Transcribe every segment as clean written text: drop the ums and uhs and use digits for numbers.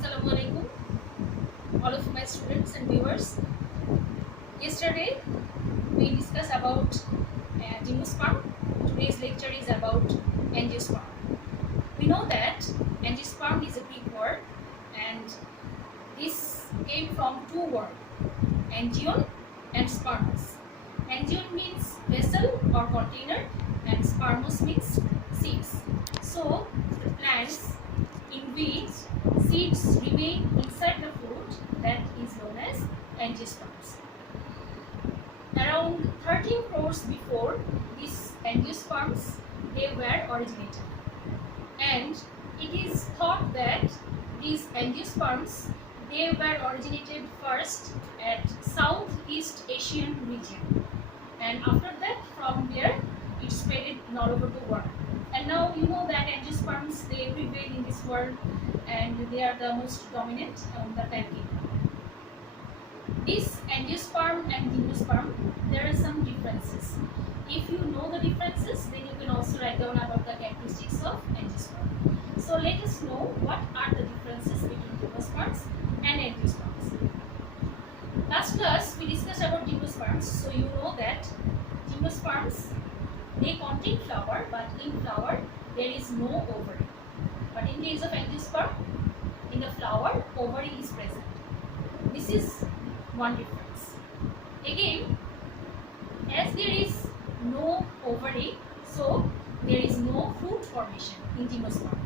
Assalamualaikum, all of my students and viewers. Yesterday we discussed about gymnosperm. Today's lecture is about angiosperm. We know that angiosperm is a Greek word, and this came from two words, angion and spermos. Angion means vessel or container, and spermos means seeds. So the plants in which seeds remain inside the fruit, that is known as angiosperms. Around 13 crores before these angiosperms, they were originated, and it is thought that these angiosperms, they were originated first at Southeast Asian region, and after that from there it spread in all over the world. And now you know that angiosperms, they prevail in this world, and they are the most dominant on the plant kingdom. This angiosperm and gymnosperm, there are some differences. If you know the differences, then you can also write down about the characteristics of angiosperm. So let us know what are the differences between gymnosperms and angiosperms. Last class we discussed about gymnosperms, so you know that gymnosperms, they contain flower, but in flower there is no ovary. But in case of angiosperm, in the flower ovary is present. This is one difference. Again, as there is no ovary, so there is no fruit formation in gymnosperm,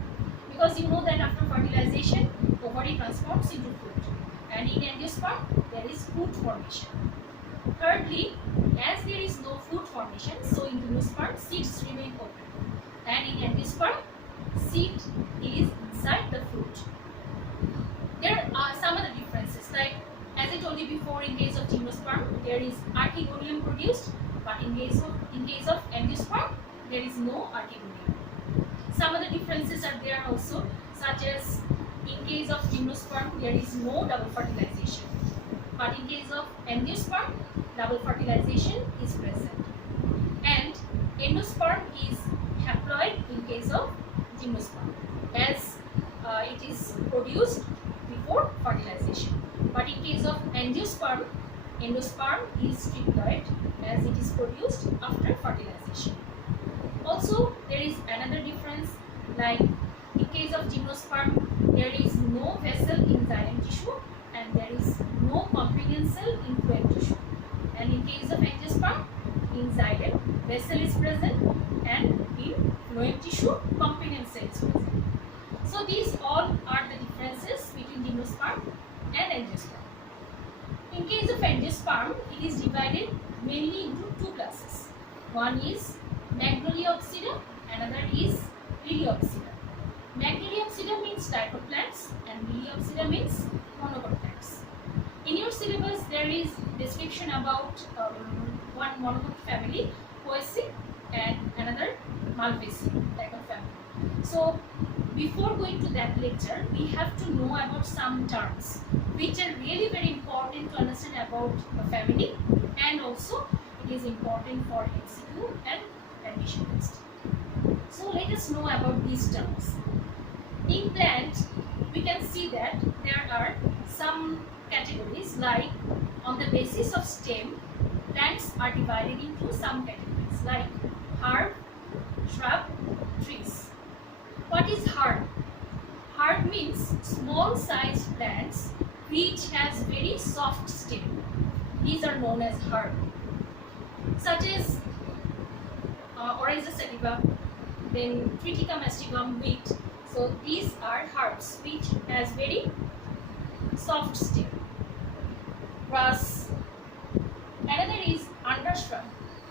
because you know that after fertilization ovary transforms into fruit, and in angiosperm there is fruit formation. Thirdly, as there is no fruit formation, so in gymnosperm seeds remain open, and in angiosperm seed is inside the fruit. There are some other differences, like as I told you before, in case of gymnosperm there is archegonium produced, but in case of angiosperm there is no archegonium. Some other differences are there also, such as in case of gymnosperm there is no double fertilization, but in case of angiosperm double fertilization is present, and endosperm is haploid in case of gymnosperm, as it is produced before fertilization, but in case of angiosperm, endosperm is triploid, as it is produced after fertilization. Also there is another difference, like in case of gymnosperm there is no vessel in xylem tissue, and there is no companion cell in phloem tissue, and in case of angiosperm, in xylem vessel is present, and in phloem tissue companion cell is present. So these all are the differences between gymnosperm and angiosperm. In case of angiosperm, it is divided mainly into two classes. One is Magnoliopsida, another is Liliopsida. Magnoliopsida means diploid plants, and Liliopsida means monocot plants. In your syllabus there is description about one monocot family, Poaceae, and another Malvaceae type of family. So before going to that lecture, we have to know about some terms which are really very important to understand about a family, and also it is important for MCQ and admission test. So let us know about these terms. In plant, we can see that there are some categories, like on the basis of stem, plants are divided into some categories like herb, shrub, trees. What is herb? Herb means small sized plants which has very soft stem. These are known as herb, such as Oryza sativa, then Triticum aestivum, wheat. So these are herbs which has very soft stem. Grass. Another is undershrub.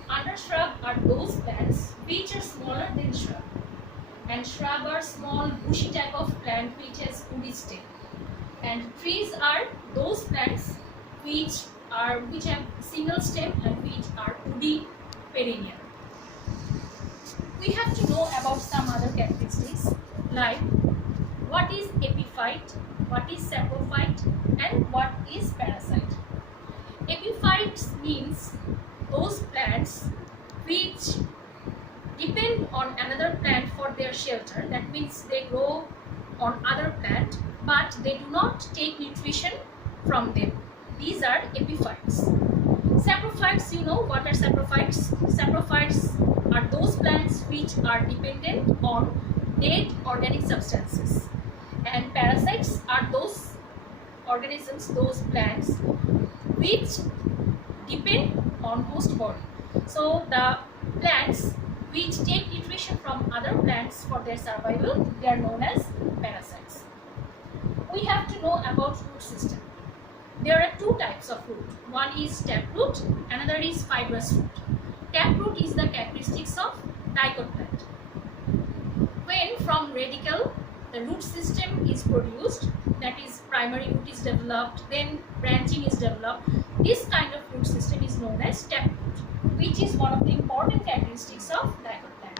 Undershrub are those plants which are smaller than shrub, and shrub are small bushy type of plant which has woody stem, and trees are those plants which have single stem and which are woody perennial. We have to know about some other characteristics, like what is epiphyte, what is saprophyte, and what is parasite. Epiphytes means those plants which depend on another plant for their shelter. That means they grow on other plant but they do not take nutrition from them. These are epiphytes. Saprophytes, you know what are saprophytes? Saprophytes are those plants which are dependent on dead organic substances, and parasites are those organisms, those plants which depend on host body. So the plants which take nutrition from other plants for their survival, they are known as parasites. We have to know about root system. There are two types of root. One is taproot, another is fibrous root. Taproot is the characteristics of dicot plant. When from radicle the root system is produced, that is primary root is developed, then branching is developed, this kind of root system is known as taproot, which is one of the important characteristics of dicot plant.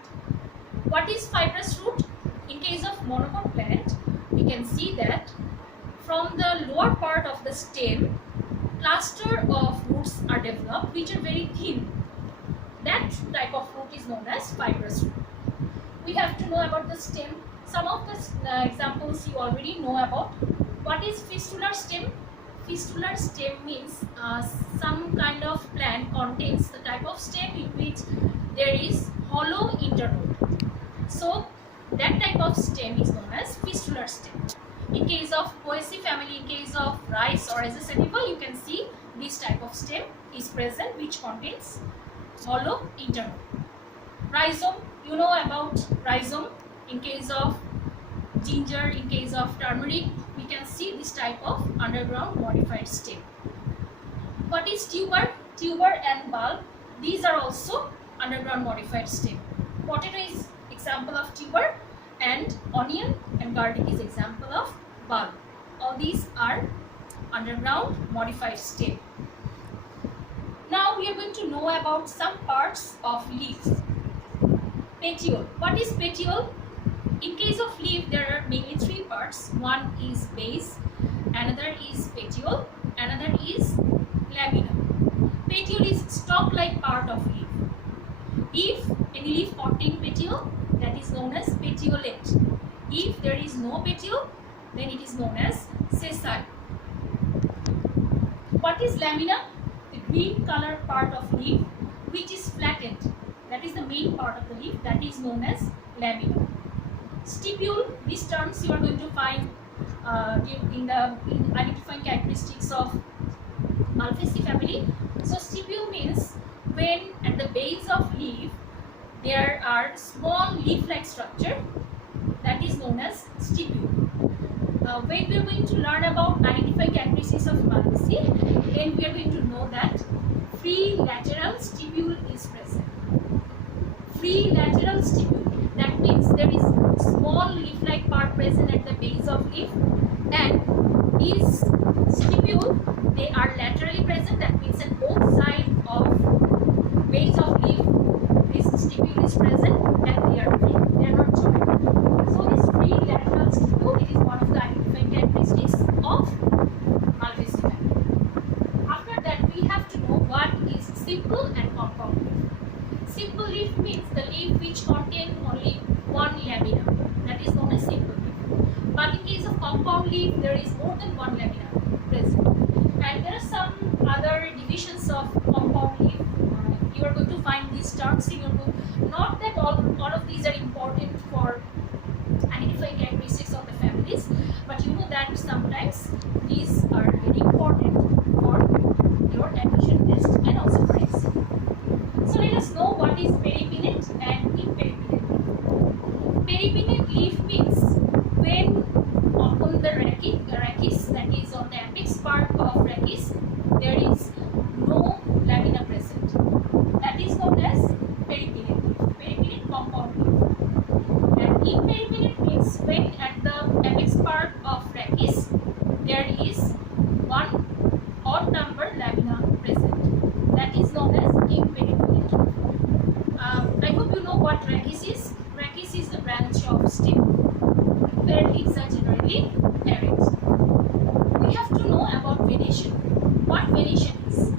What is fibrous root? In case of monocot plant, we can see that from the lower part of the stem, cluster of roots are developed which are very thin. That type of root is known as fibrous root. We have to know about the stem. Some of the examples you already know about. What is fistular stem? Fistular stem means some kind of plant contains the type of stem in which there is hollow internode. So that type of stem is known as fistular stem. In case of Poaceae family, in case of rice or as a sativa, you can see this type of stem is present which contains hollow internode. Rhizome, you know about rhizome. In case of ginger, in case of turmeric, we can see this type of underground modified stem. What is tuber? Tuber and bulb, these are also underground modified stem. Potato is example of tuber, and onion and garlic is example of bulb. All these are underground modified stem. Now we are going to know about some parts of leaf. Petiole. What is petiole? In case of leaf, there are mainly three parts. One is base, another is petiole, another is lamina. Petiole is stalk-like part of leaf. If any leaf contains petiole, that is known as petiolate. If there is no petiole, then it is known as sessile. What is lamina? The green color part of leaf which is flattened. That is the main part of the leaf, that is known as lamina. Stipule, these terms you are going to find in identifying characteristics of Malvaceae family. So stipule means when at the base of leaf there are small leaf-like structure, that is known as stipule. When we are going to learn about identifying characteristics of Malvaceae, then we are going to know that free lateral stipule is present. Free lateral stipule, that means there is small leaf-like part present at the base of leaf, and these stipule, they are laterally present, that means at both sides of base of leaf this stipule is present and they are free, they are not joined. So this free lateral stipule, it is one of the identifying characteristics of Malvaceae family. After that, we have to know what is simple and compound leaf. Simple leaf means the leaf which contain only one lamina, that is known as simple leaf. But in case of compound leaf, there is more than one lamina present. And there are some other divisions of compound leaf. You are going to find these terms in your book. Not that all of these are important for identifying characteristics of the families, but you know that sometimes these are very important for your admission test and also for exam. So let us know what is peripinnate and imperipinnate. Peripinnate leaf means when on the rachis, that is on the apex part of rachis, there is no lamina present. That is known as peripinnate. Peripinnate compound leaf. And imperipinnate means when at the apex part of rachis there is one odd number lamina present. That is known as imperipinnate. I hope you know what rachis is. Rachis is the branch of stem where leaves are generally arranged. We have to know about venation. What venation is?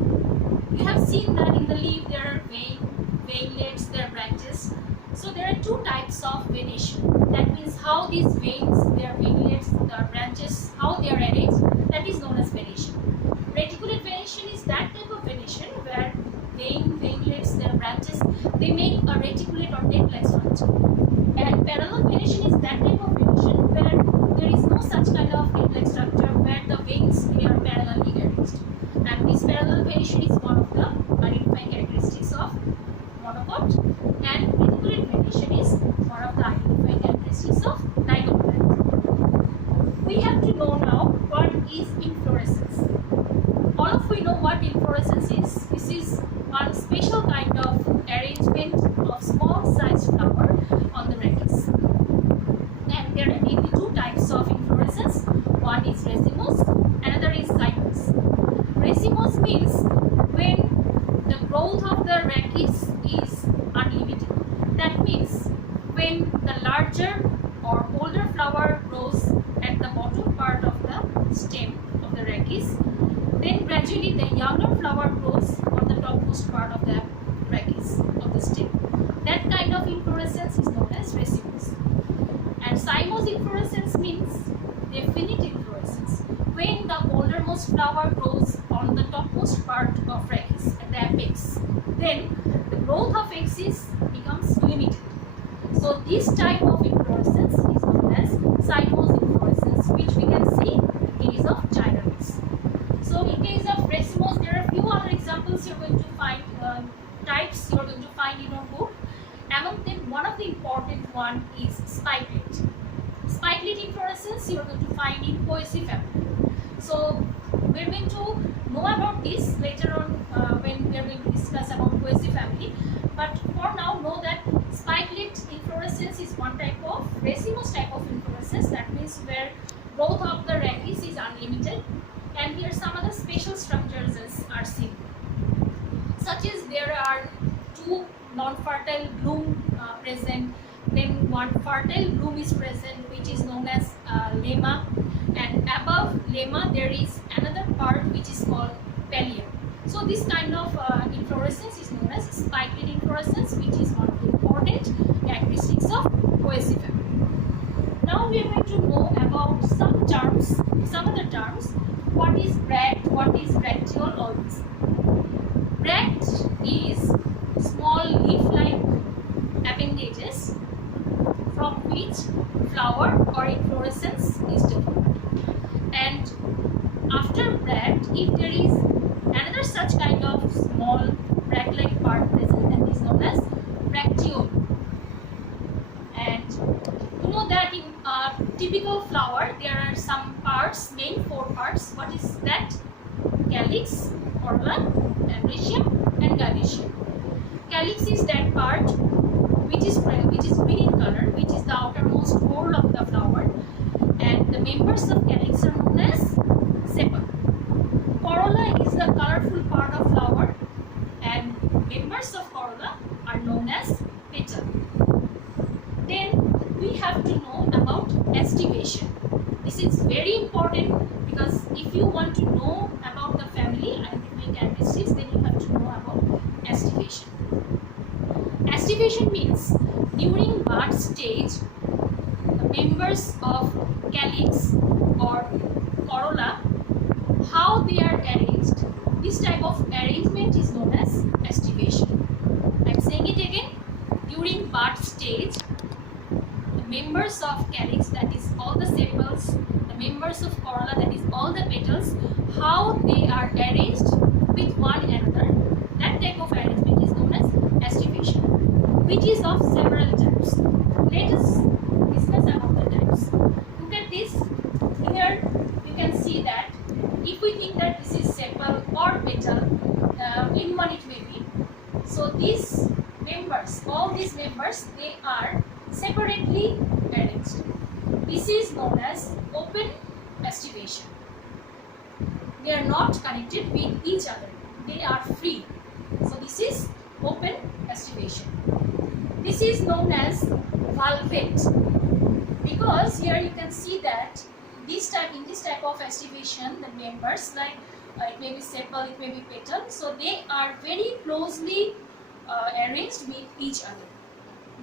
You have seen that in the leaf there are veinlets, there are branches. So there are two types of venation. That means how these veins, their veinlets, the branches of fin-like structure where the wings they are parallelly arranged, and this parallel variation is one of the identifying characteristics of monopod, and reticulate variation is one of the identifying characteristics of dicotyledon. We have to know now what is inflorescence. All of we know what inflorescence is. This is one special kind of arrangement of small sized flower on the rachis. And there are mainly two types of inflorescence. One is racemose, another is cymose. Racemose means when the growth of the rachis is unlimited. That means when the larger or older flower grows at the bottom part of the stem of the rachis, then gradually the younger flower grows on the topmost part of the rachis of the stem. That kind of inflorescence is known as racemose. And cymose inflorescence means definite inflorescence, when the oldermost flower grows on the topmost part of rachis at the apex. Then the growth of axis becomes limited. So this type of inflorescence is known as cymose inflorescence, which we can see in the case of gynomys. So in case of racemose, there are few other examples you're going to find, types you're going to find in your book. Among them, one of the important one is spikelet. Spikelet inflorescence you're going to find in Poaceae family. So we're going to know about this later on when we're going to discuss about Poaceae family. But for now, know that spikelet inflorescence is one type of racemose type of inflorescence. That means where growth of the rachis is unlimited, and here some other special structures are seen, such as there are two non-fertile bloom present, then one fertile bloom is present, which is known as lemma, and above lemma there is another part which is called pallium. So this kind of inflorescence is known as spikelet inflorescence, which is one of the important characteristics of Poaceae family. Now we are going to know about some terms, some other terms. What is bract, what is bracteole, all this. Bract is small leaf-like appendages from which flower or inflorescence is developed. And after bract, if there is another such kind of small bract-like part present, that is known as bracteole. And you know that in a typical flower there are some parts, main four parts. What is that? Calyx, corolla, androecium, and gynoecium. Calyx is that part which is green in color, which is the outermost core of the flower, and the members of calyx are known as sepal. Corolla is the colorful part of flower, and members of corolla are known as petal. Then we have to know about estivation. This is very important because if you want to know about the family identifying characteristics, then you have to know about estivation. Estivation means during bud stage, the members of calyx or corolla, how they are arranged. This type of arrangement is known as estivation. I'm saying it again. During bud stage, the members of calyx, that is all the sepals, the members of corolla, that is all the petals, how they are arranged with one another, that type of arrangement is known as estivation, which is of several types. Let us discuss about the types. Look at this. Here you can see that if we think that this is sepal or petal, in one it may be. So these members, all these members, they are separately arranged. This is known as open estivation. They are not connected with each other. They are free. So this is open estivation. This is known as valvate, because here you can see that in this type of estivation, the members, like it may be sepal, it may be petal, so they are very closely arranged with each other.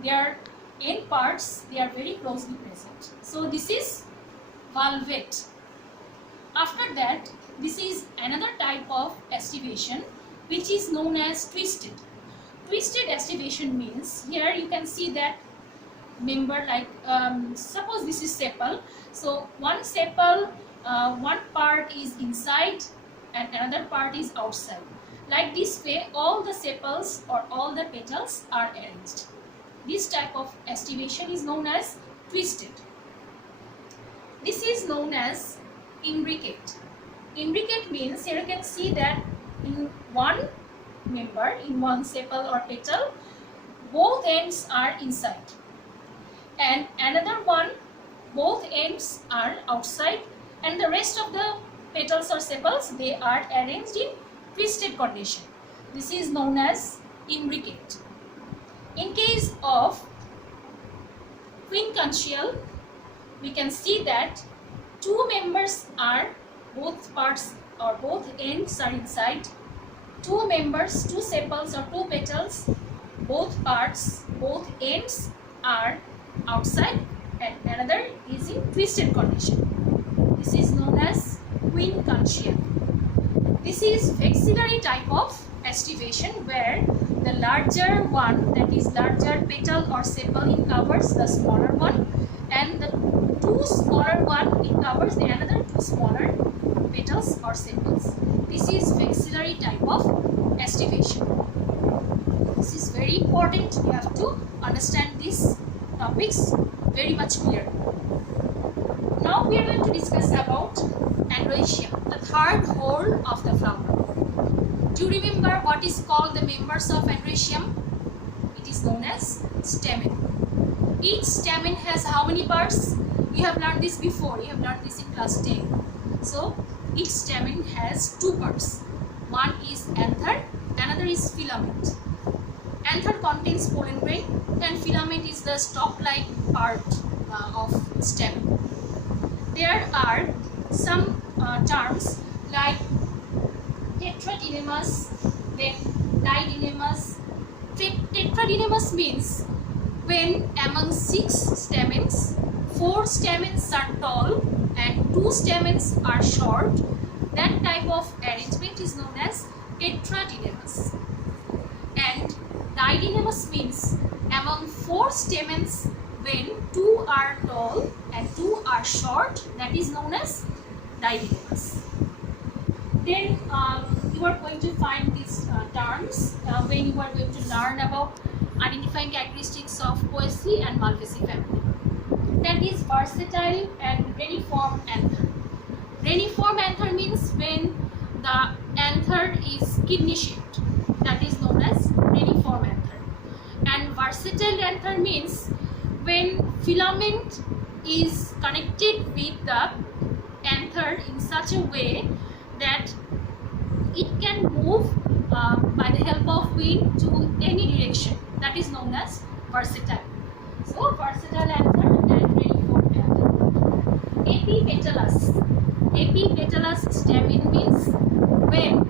Their end parts, they are very closely present. So this is valvate. After that, this is another type of estivation which is known as twisted. Twisted estivation means, here you can see that member, like suppose this is sepal. So one sepal, one part is inside and another part is outside. Like this way, all the sepals or all the petals are arranged. This type of estivation is known as twisted. This is known as imbricate. Imbricate means, here you can see that in one member, in one sepal or petal, both ends are inside, and another one, both ends are outside, and the rest of the petals or sepals, they are arranged in twisted condition. This is known as imbricate. In case of quincuntial, we can see that two members are, both parts or both ends are inside. Two members, two sepals or two petals, both parts, both ends are outside, and another is in twisted condition. This is known as quincuntial. This is vexillary type of estivation, where the larger one, that is larger petal or sepal, it covers the smaller one, and the two smaller one, it covers the another two smaller petals or sepals. This is vexillary type of estivation. This is very important. You have to understand these topics very much clearly. Now we are going to discuss about androecium, the third hole of the flower. Do you remember what is called the members of androecium? It is known as stamen. Each stamen has how many parts? You have learned this before. You have learned this in class 10. So each stamen has two parts. One is anther, another is filament. Anther contains pollen grain, and filament is the stalk-like part of stamen. There are some terms like tetradynamis, then didynamis. Tetradynamis means when among 6 stamens, 4 stamens are tall and 2 stamens are short, that type of arrangement is known as tetradynamis. And didynamis means among 4 stamens, when 2 are tall and 2 are short, that is known as didynamis. Then you are going to find these terms when you are going to learn about identifying characteristics of Poaceae and Malvaceae family. That is versatile and reniform anther. Reniform anther means when the anther is kidney shaped, that is known as reniform anther. And versatile anther means when filament is connected with the anther in such a way that it can move by the help of wind to any direction, that is known as versatile. So versatile anther and reniform anther. Epipetalous. Epipetalous stamen means when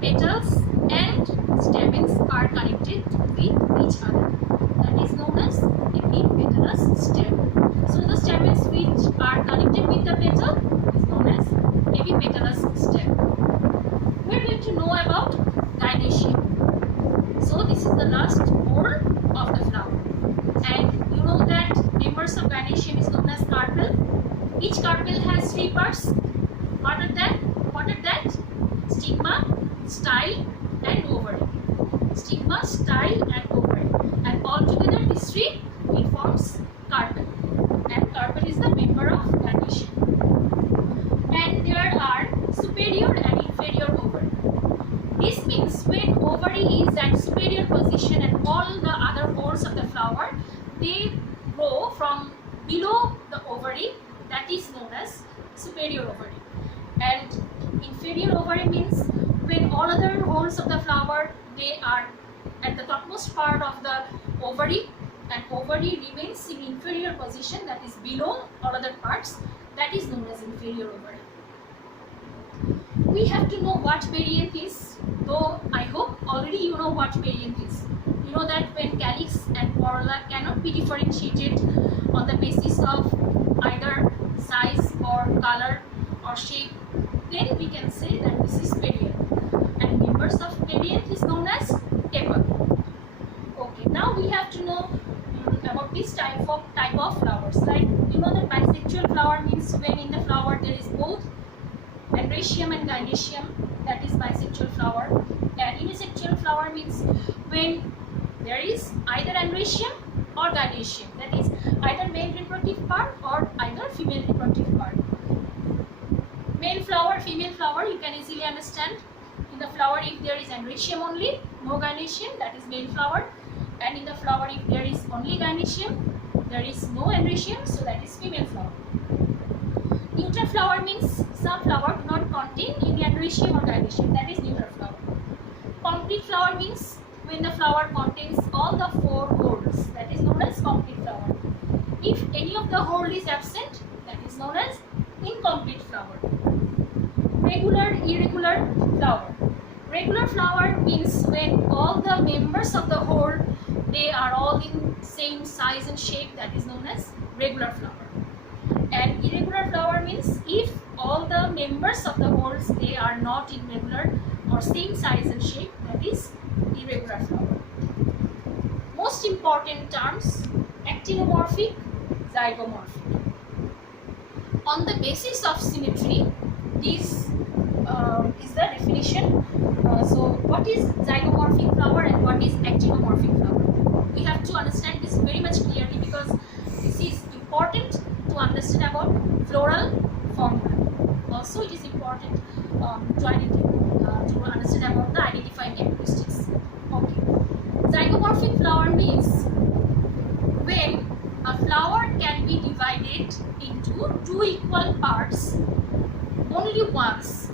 petals and stamens are connected with each other, that is known as epipetalous stem. So the stamens which are connected with the petal is known as epipetalous stem. We are going to know about gynoecium. So this is the last hole of the flower, and you know that members of gynoecium is known as carpel. Each carpel has 3 parts. What are that? Stigma, style and ovary. Stigma, style and ovary, and altogether these 3, it forms carpel, and carpel is the member of gynoecium. And there are superior and inferior ovary. This means when ovary is at superior position and all the other holes of the flower, they grow from below the ovary, that is known as superior ovary. And inferior ovary means when all other holes of the flower, they are at the topmost part of the ovary, and ovary remains in inferior position, that is below all other parts, that is known as inferior ovary. We have to know what perianth is, though I hope already you know what perianth is. You know that when calyx and corolla cannot be differentiated on the basis of either size or color or shape, then we can say that this is perianth, and members of perianth is known as taper. Okay, now we have to know about this type of flowers. Like you know that bisexual flower means when in the flower there is both androecium and gynoecium, that is bisexual flower. And unisexual flower means when there is either androecium or gynoecium, that is either male reproductive part or either female reproductive part. Male flower, female flower, you can easily understand. In the flower if there is androecium only, no gynoecium, that is male flower. And in the flower if there is only gynoecium, there is no androecium, so that is female flower. Neuter flower means some flower do not contain any androecium or gynoecium, that is neuter flower. Complete flower means when the flower contains all the 4 whorls, that is known as complete flower. If any of the whorl is absent, that is known as incomplete flower. Regular, irregular flower. Regular flower means when all the members of the whorl, they are all in same size and shape, that is known as regular flower. And irregular flower means if all the members of the whorls, they are not in regular or same size and shape, that is irregular flower. Most important terms: actinomorphic, zygomorphic. On the basis of symmetry, this is the definition. So what is zygomorphic flower and what is actinomorphic flower? We have to understand this very much clearly because this is important to understand about floral formula. Also it is important to understand about the identifying characteristics. Okay. Zygomorphic flower means when a flower can be divided into 2 equal parts only once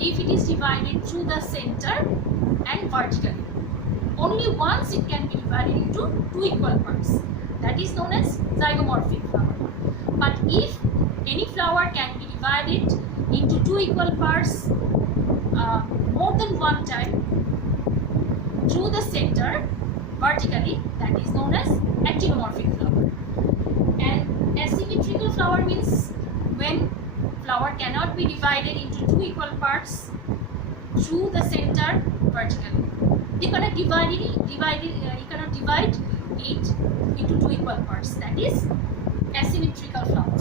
if it is divided through the center and vertically. Only once it can be divided into 2 equal parts. That is known as zygomorphic flower. But if any flower can be divided into 2 equal parts more than one time through the center vertically, that is known as actinomorphic flower. And asymmetrical flower means when flower cannot be divided into 2 equal parts through the center vertically. You cannot divide it into 2 equal parts. That is asymmetrical flower.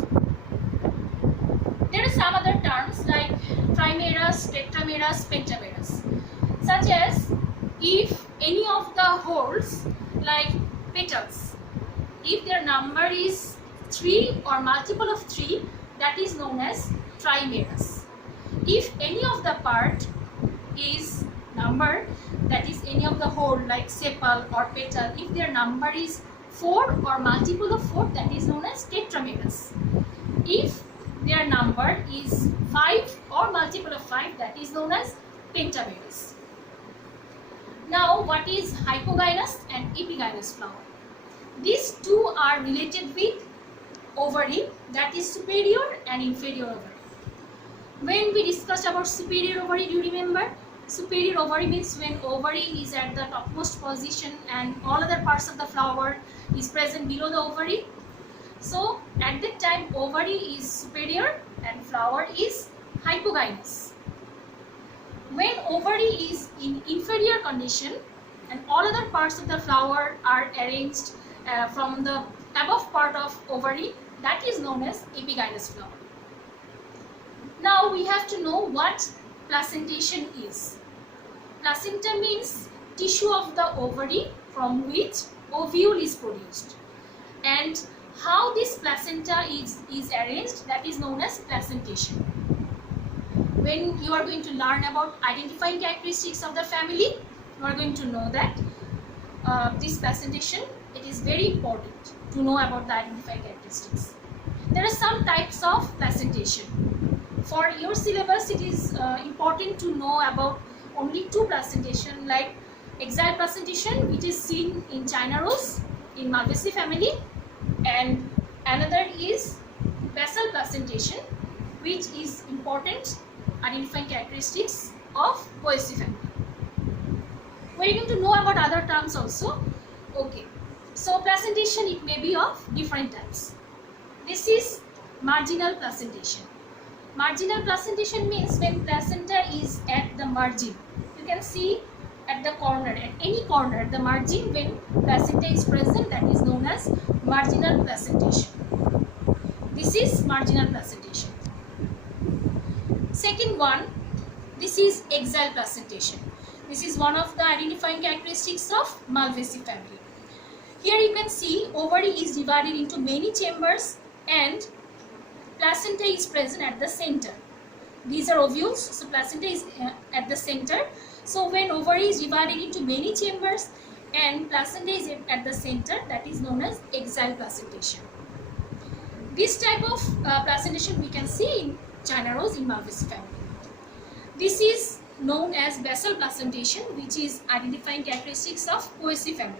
There are some other terms like trimerous, tetramerous, pentamerous, such as if any of the whorls, like petals, if their number is 3 or multiple of 3, that is known as trimerous. If any of the part is number, that is any of the whorl like sepal or petal, if their number is 4 or multiple of 4, that is known as tetramerous. If their number is 5 or multiple of 5, that is known as pentamerous. Now what is hypogynous and epigynous flower? These two are related with ovary, that is superior and inferior ovary. When we discussed about superior ovary, do you remember? Superior ovary means when ovary is at the topmost position and all other parts of the flower is present below the ovary. So at that time ovary is superior and flower is hypogynous. When ovary is in inferior condition and all other parts of the flower are arranged from the above part of ovary, that is known as epigynous flower. Now we have to know what placentation is. Placenta means tissue of the ovary from which ovule is produced, and how this placenta is arranged, that is known as placentation. When you are going to learn about identifying characteristics of the family, you are going to know that this placentation, it is very important to know about the identifying characteristics. There are some types of placentation. For your syllabus, it is important to know about only 2 placentation, like XII placentation, which is seen in China rose in Malvaceae family, and another is basal placentation, which is important identifying characteristics of Poaceae family. We are going to know about other terms also. Okay, so placentation, it may be of different types. This is marginal placentation. Marginal placentation means when placenta is at the margin. You can see at at the corner, at any corner, the margin when placenta is present, that is known as marginal placentation. This is marginal placentation. Second one, this is axial placentation. This is one of the identifying characteristics of Malvaceae family. Here you can see ovary is divided into many chambers and placenta is present at the center. These are ovules, so placenta is at the center. So when ovary is divided into many chambers and placenta is at the center, that is known as axial placentation. This type of placentation we can see in China rose in Malvaceae family. This is known as basal placentation, which is identifying characteristics of Poaceae family.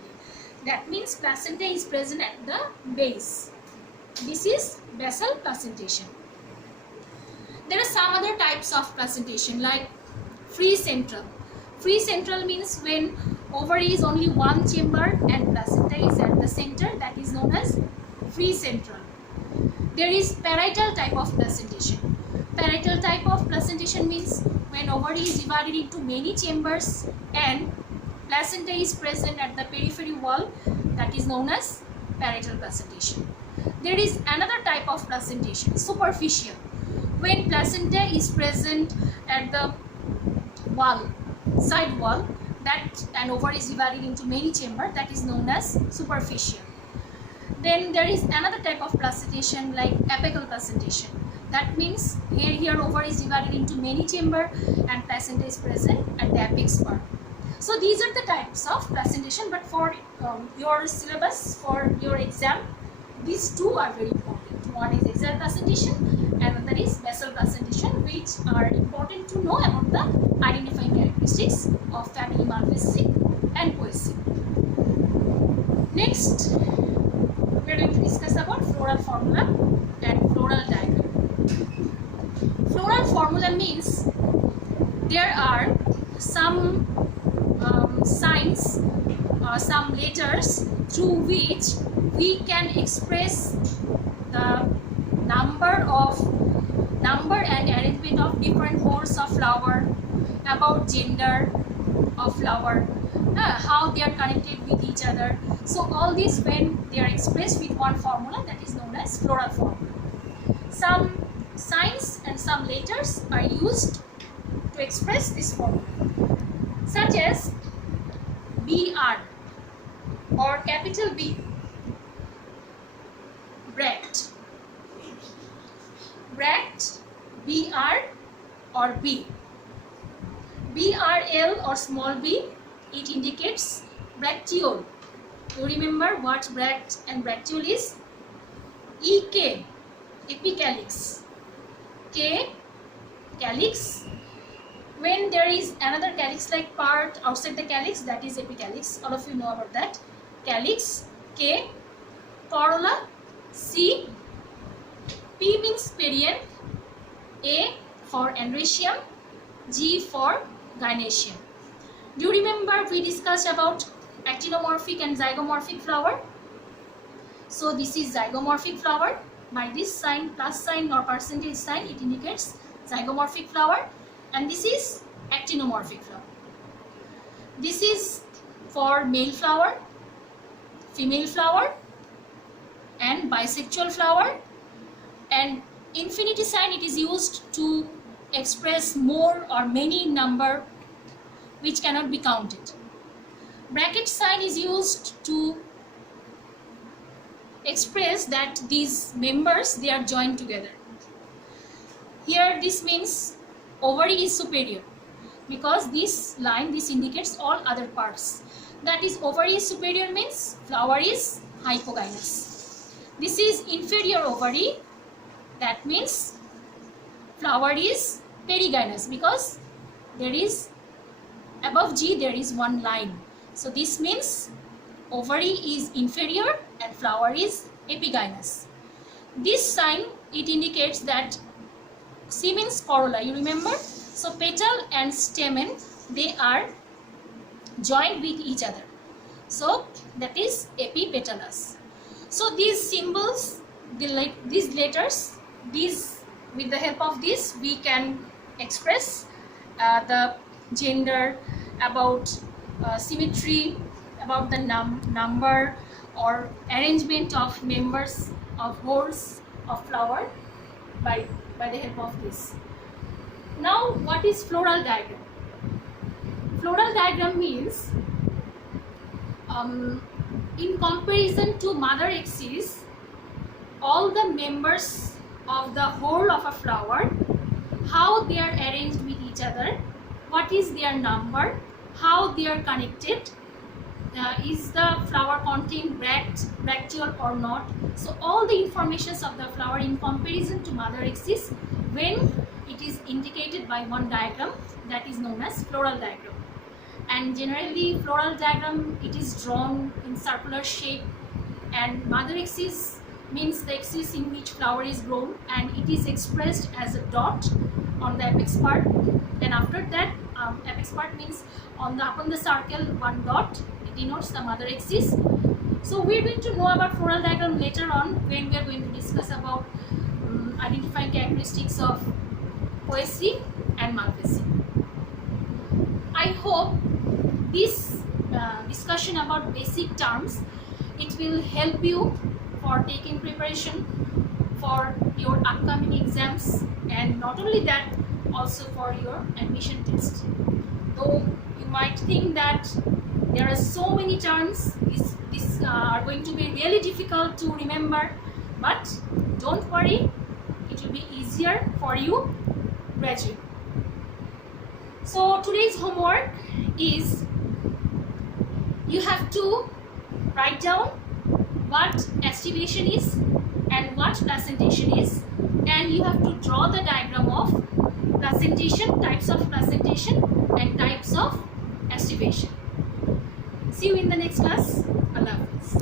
That means placenta is present at the base. This is basal placentation. There are some other types of placentation like free central. Free central means when ovary is only one chamber and placenta is at the center, that is known as free central. There is parietal type of placentation. Parietal type of placentation means when ovary is divided into many chambers and placenta is present at the periphery wall, that is known as parietal placentation. There is another type of placentation, superficial. When placenta is present at the wall, side wall, that and ovary is divided into many chambers, that is known as superficial. Then there is another type of placentation like apical placentation. That means here ovary is divided into many chambers and placenta is present at the apex part. So these are the types of placentation, but for your syllabus, for your exam, these two are very important. One is axial placentation and another is basal placentation, which are important to know about the identifying characteristics of family Malvaceae and Poaceae. Next, we are going to discuss about floral formula and floral diagram. Floral formula means there are some signs or some letters through which we can express the number and arrangement of different whorls of flower, about gender of flower, how they are connected with each other. So all this, when they are expressed with one formula, that is known as floral formula. Some signs and some letters are used to express this formula, such as BR or capital B, bract, BR or B. BRL or small b, it indicates bracteole. You remember what bract and bracteole is? EK, epicalyx. K, calyx. When there is another calyx-like part outside the calyx, that is epicalyx. All of you know about that. Calyx. K, corolla. C, P means perianth. A for androecium. G for gynoecium. Do you remember we discussed about actinomorphic and zygomorphic flower? So this is zygomorphic flower. By this sign, plus sign or percentage sign, it indicates zygomorphic flower, and this is actinomorphic flower. This is for male flower, female flower, and bisexual flower, and infinity sign, it is used to express more or many number which cannot be counted. Bracket sign is used to express that these members, they are joined together. Here this means ovary is superior, because this line, this indicates all other parts. That is, ovary is superior means flower is hypogynous. This is inferior ovary, that means flower is perigynous, because there is above G there is one line. So this means ovary is inferior and flower is epigynous. This sign, it indicates that C means corolla, you remember? So petal and stamen, they are joined with each other. So that is epipetalous. So these symbols, these letters, with the help of this we can express the gender, about symmetry, about the number or arrangement of members of whorls of flower by the help of this. Now, what is floral diagram? Floral diagram means in comparison to mother axis, all the members of the whole of a flower, how they are arranged with each other, what is their number, how they are connected, is the flower contain bracteole or not. So all the informations of the flower in comparison to mother axis, when it is indicated by one diagram, that is known as floral diagram. And generally floral diagram, it is drawn in circular shape, and mother axis means the axis in which flower is grown, and it is expressed as a dot on the apex part. And after that, apex part means upon the circle one dot, it denotes the mother axis. So we are going to know about floral diagram later on, when we are going to discuss about identifying characteristics of poaceae and malvaceae. I hope this discussion about basic terms, it will help you for taking preparation for your upcoming exams, and not only that, also for your admission test. Though you might think that there are so many terms, these are going to be really difficult to remember, but don't worry, it will be easier for you gradually. So today's homework is, you have to write down what aestivation is and what placentation is, and you have to draw the diagram of placentation, types of placentation and types of aestivation. See you in the next class. Allah Hafiz.